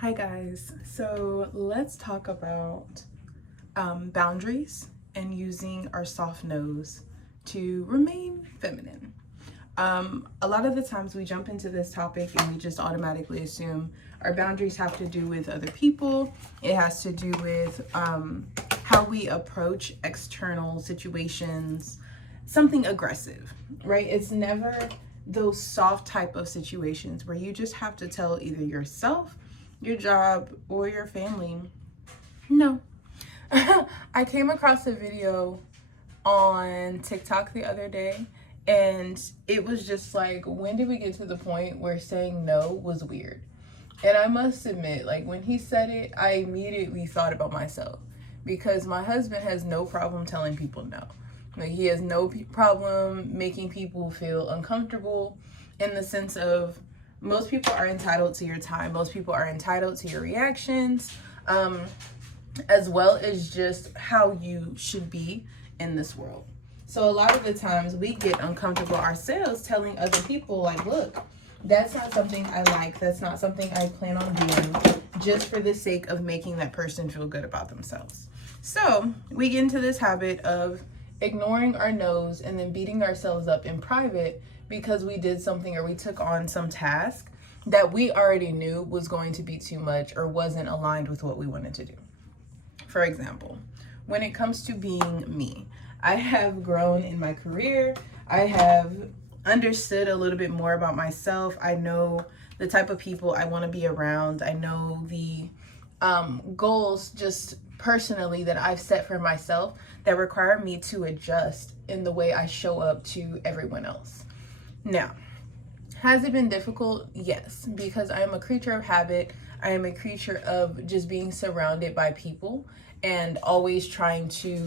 Hi guys, so let's talk about boundaries and using our soft nose to remain feminine. A lot of the times we jump into this topic and we just automatically assume our boundaries have to do with other people. It has to do with how we approach external situations, something aggressive, right? It's never those soft type of situations where you just have to tell either yourself, your job, or your family, no. I came across a video on TikTok the other day, and it was just like, when did we get to the point where saying no was weird? And I must admit, like, when he said it, I immediately thought about myself, because my husband has no problem telling people no. Like, he has no problem making people feel uncomfortable, in the sense of, most people are entitled to your time, most people are entitled to your reactions, as well as just how you should be in this world. So a lot of the times we get uncomfortable ourselves telling other people, like, look, that's not something I like, that's not something I plan on doing, just for the sake of making that person feel good about themselves. So we get into this habit of ignoring our no's and then beating ourselves up in private because we did something, or we took on some task that we already knew was going to be too much or wasn't aligned with what we wanted to do. For example, when it comes to being me, I have grown in my career. I have understood a little bit more about myself. I know the type of people I want to be around. I know the goals just personally that I've set for myself that require me to adjust in the way I show up to everyone else. Now, has it been difficult? Yes, because I am a creature of habit. I am a creature of just being surrounded by people and always trying to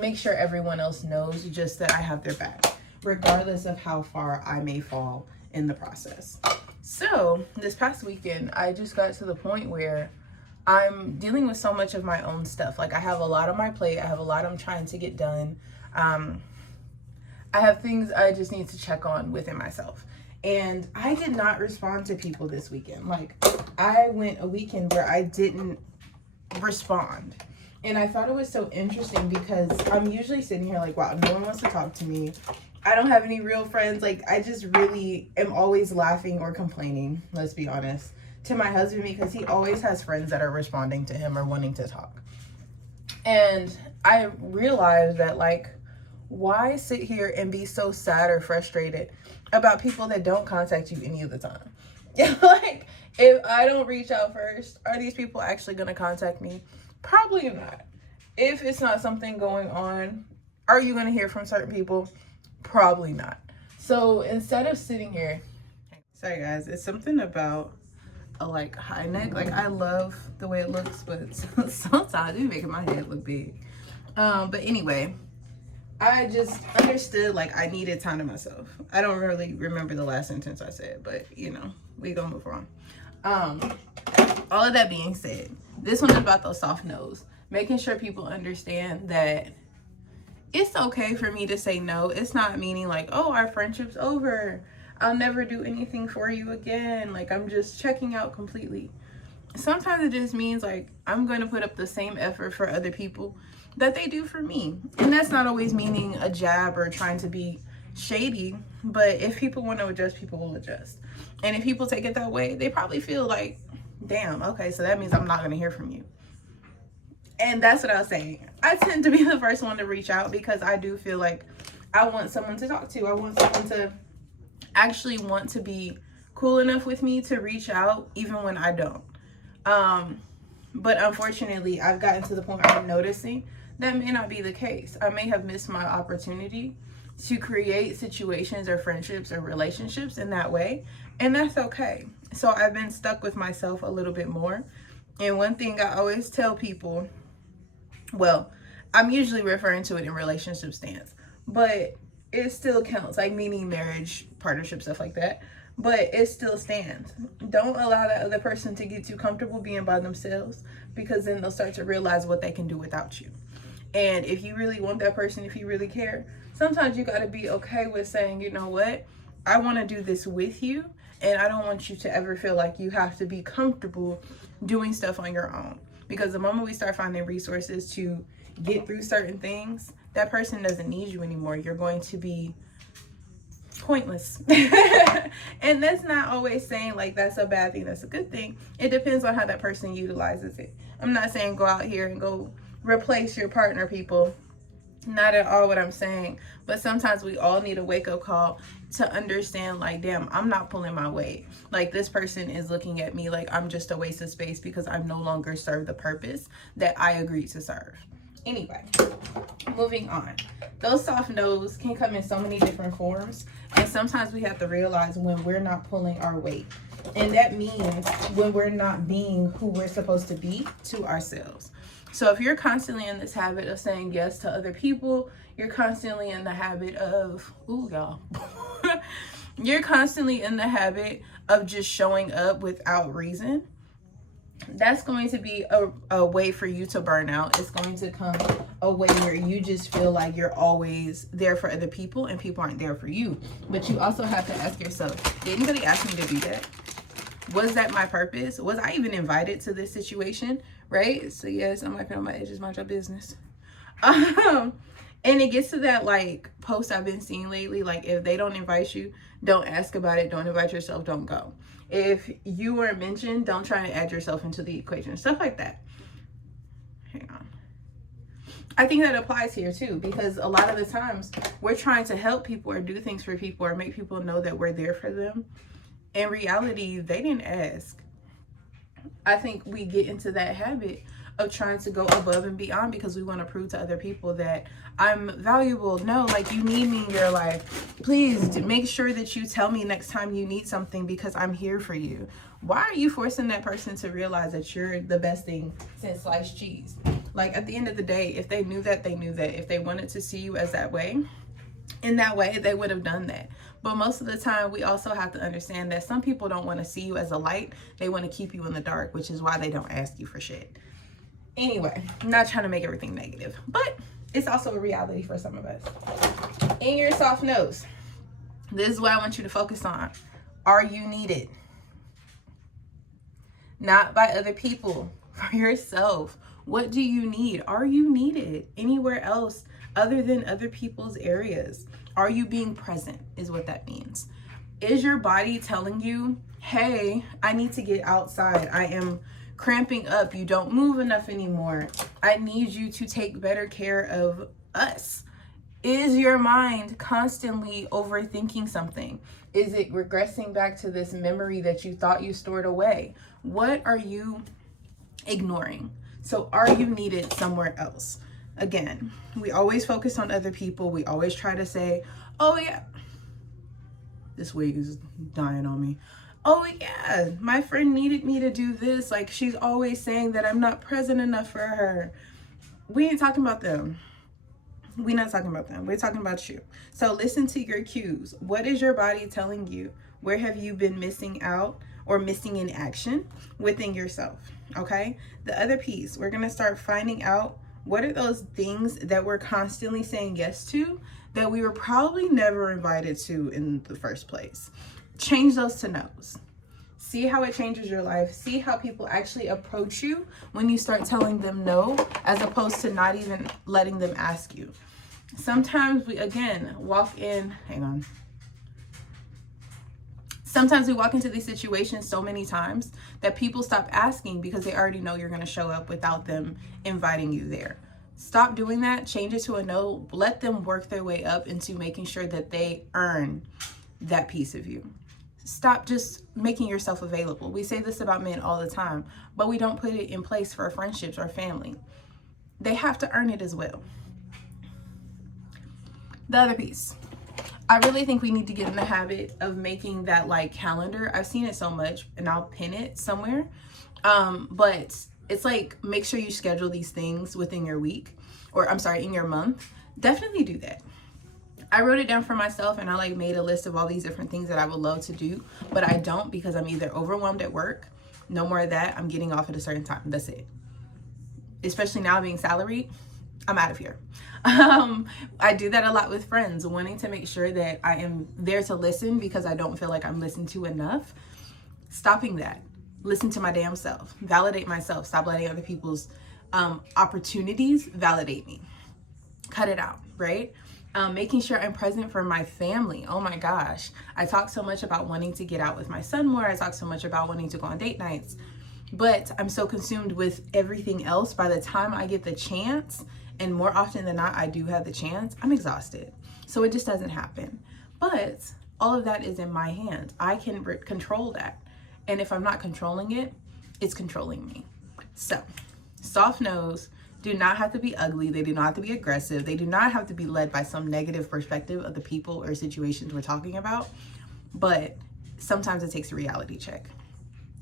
make sure everyone else knows just that I have their back, regardless of how far I may fall in the process. So this past weekend, I just got to the point where I'm dealing with so much of my own stuff. Like, I have a lot on my plate. I have a lot I'm trying to get done. I have things I just need to check on within myself. And I did not respond to people this weekend. Like, I went a weekend where I didn't respond. And I thought it was so interesting because I'm usually sitting here like, wow, no one wants to talk to me. I don't have any real friends. Like, I just really am always laughing or complaining, let's be honest, to my husband, because he always has friends that are responding to him or wanting to talk. And I realized that, like, why sit here and be so sad or frustrated about people that don't contact you any of the time? Like, if I don't reach out first, are these people actually going to contact me? Probably not. If it's not something going on, are you going to hear from certain people? Probably not. So instead of sitting here, sorry guys, it's something about a like high neck. Like, I love the way it looks, but sometimes it's making my head look big. But anyway, I just understood, like, I needed time to myself. I don't really remember the last sentence I said, but you know, we gonna move on. All of that being said, this one is about those soft no's, making sure people understand that it's okay for me to say no. It's not meaning like, oh, our friendship's over, I'll never do anything for you again, like, I'm just checking out completely. Sometimes it just means, like, I'm going to put up the same effort for other people that they do for me. And that's not always meaning a jab or trying to be shady, but if people want to adjust, people will adjust. And if people take it that way, they probably feel like, damn, okay, so that means I'm not going to hear from you. And that's what I was saying. I tend to be the first one to reach out because I do feel like I want someone to talk to. I want someone to actually want to be cool enough with me to reach out even when I don't. But unfortunately, I've gotten to the point where I'm noticing that may not be the case. I may have missed my opportunity to create situations or friendships or relationships in that way, and that's okay. So I've been stuck with myself a little bit more. And one thing I always tell people, well, I'm usually referring to it in relationship stance, but it still counts, like meaning marriage, partnership, stuff like that. But it still stands. Don't allow that other person to get too comfortable being by themselves, because then they'll start to realize what they can do without you. And if you really want that person, if you really care, sometimes you got to be okay with saying, you know what, I want to do this with you, And I don't want you to ever feel like you have to be comfortable doing stuff on your own. Because the moment we start finding resources to get through certain things, that person doesn't need you anymore. You're going to be pointless. And that's not always saying like that's a bad thing, that's a good thing. It depends on how that person utilizes it. I'm not saying go out here and go replace your partner, people. Not at all what I'm saying. But sometimes we all need a wake-up call to understand, like, damn, I'm not pulling my weight. Like, this person is looking at me like I'm just a waste of space because I no longer serve the purpose that I agreed to serve. Anyway, moving on. Those soft no's can come in so many different forms. And sometimes we have to realize when we're not pulling our weight. And that means when we're not being who we're supposed to be to ourselves. So if you're constantly in this habit of saying yes to other people, you're constantly in the habit of, you're constantly in the habit of just showing up without reason, that's going to be a way for you to burn out. It's going to come a way where you just feel like you're always there for other people and people aren't there for you. But you also have to ask yourself, did anybody ask me to do that? Was that my purpose? Was I even invited to this situation? Right? So yes, I'm wiping on my edges, mind your business. And it gets to that like post I've been seeing lately, like if they don't invite you, don't ask about it, don't invite yourself, don't go. If you weren't mentioned, don't try to add yourself into the equation, stuff like that. Hang on. I think that applies here too, because a lot of the times we're trying to help people or do things for people or make people know that we're there for them. In reality, they didn't ask. I think we get into that habit of trying to go above and beyond because we want to prove to other people that I'm valuable. No, like you need me in your life. Please make sure that you tell me next time you need something because I'm here for you. Why are you forcing that person to realize that you're the best thing since sliced cheese? Like at the end of the day, if they knew that, they knew that. If they wanted to see you as that way, in that way, they would have done that. But most of the time, we also have to understand that some people don't want to see you as a light. They want to keep you in the dark, which is why they don't ask you for shit. Anyway, I'm not trying to make everything negative, but it's also a reality for some of us. In your soft nose, this is what I want you to focus on. Are you needed? Not by other people, for yourself. What do you need? Are you needed anywhere else other than other people's areas? Are you being present is what that means. Is your body telling you, hey, I need to get outside. I am cramping up. You don't move enough anymore. I need you to take better care of us. Is your mind constantly overthinking something? Is it regressing back to this memory that you thought you stored away? What are you ignoring? So are you needed somewhere else? Again, we always focus on other people. We always try to say, oh yeah, this wig is dying on me. Oh yeah, my friend needed me to do this. Like she's always saying that I'm not present enough for her. We ain't talking about them. We're not talking about them. We're talking about you. So listen to your cues. What is your body telling you? Where have you been missing out or missing in action within yourself? Okay. The other piece, we're going to start finding out what are those things that we're constantly saying yes to that we were probably never invited to in the first place. Change those to no's. See how it changes your life. See how people actually approach you when you start telling them no, as opposed to not even letting them ask you. Sometimes we, again, Sometimes we walk into these situations so many times that people stop asking because they already know you're going to show up without them inviting you there. Stop doing that. Change it to a no. Let them work their way up into making sure that they earn that piece of you. Stop just making yourself available. We say this about men all the time, but we don't put it in place for friendships or family. They have to earn it as well. The other piece, I really think we need to get in the habit of making that like calendar. I've seen it so much and I'll pin it somewhere. But it's like, make sure you schedule these things within your week, or I'm sorry, in your month. Definitely do that. I wrote it down for myself and I like made a list of all these different things that I would love to do, but I don't because I'm either overwhelmed at work. No more of that. I'm getting off at a certain time. That's it. Especially now being salaried. I'm out of here. I do that a lot with friends, wanting to make sure that I am there to listen because I don't feel like I'm listened to enough. Stopping that. Listen to my damn self. Validate myself. Stop letting other people's opportunities validate me. Cut it out, right? Making sure I'm present for my family. Oh my gosh. I talk so much about wanting to get out with my son more. I talk so much about wanting to go on date nights. But I'm so consumed with everything else. By the time I get the chance, and more often than not, I do have the chance, I'm exhausted. So it just doesn't happen. But all of that is in my hands. I can control that. And if I'm not controlling it, it's controlling me. So soft no's do not have to be ugly. They do not have to be aggressive. They do not have to be led by some negative perspective of the people or situations we're talking about. But sometimes it takes a reality check.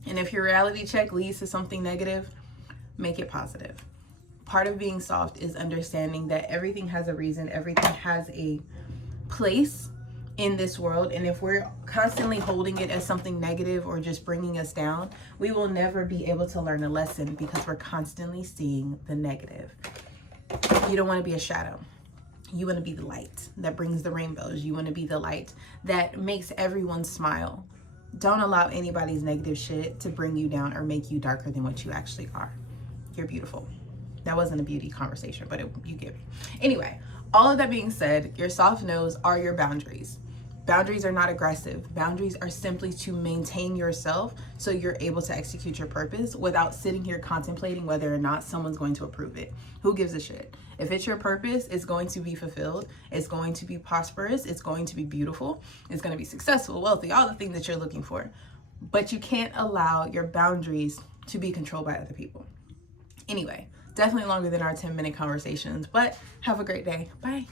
And if your reality check leads to something negative, make it positive. Part of being soft is understanding that everything has a reason, everything has a place in this world. And if we're constantly holding it as something negative or just bringing us down, we will never be able to learn a lesson because we're constantly seeing the negative. You don't want to be a shadow. You want to be the light that brings the rainbows. You want to be the light that makes everyone smile. Don't allow anybody's negative shit to bring you down or make you darker than what you actually are. You're beautiful. That wasn't a beauty conversation, but you get me. Anyway, all of that being said, your soft no's are your boundaries. Boundaries are not aggressive. Boundaries are simply to maintain yourself so you're able to execute your purpose without sitting here contemplating whether or not someone's going to approve it. Who gives a shit? If it's your purpose, it's going to be fulfilled. It's going to be prosperous. It's going to be beautiful. It's going to be successful, wealthy, all the things that you're looking for. But you can't allow your boundaries to be controlled by other people. Anyway, definitely longer than our 10-minute conversations, but have a great day. Bye.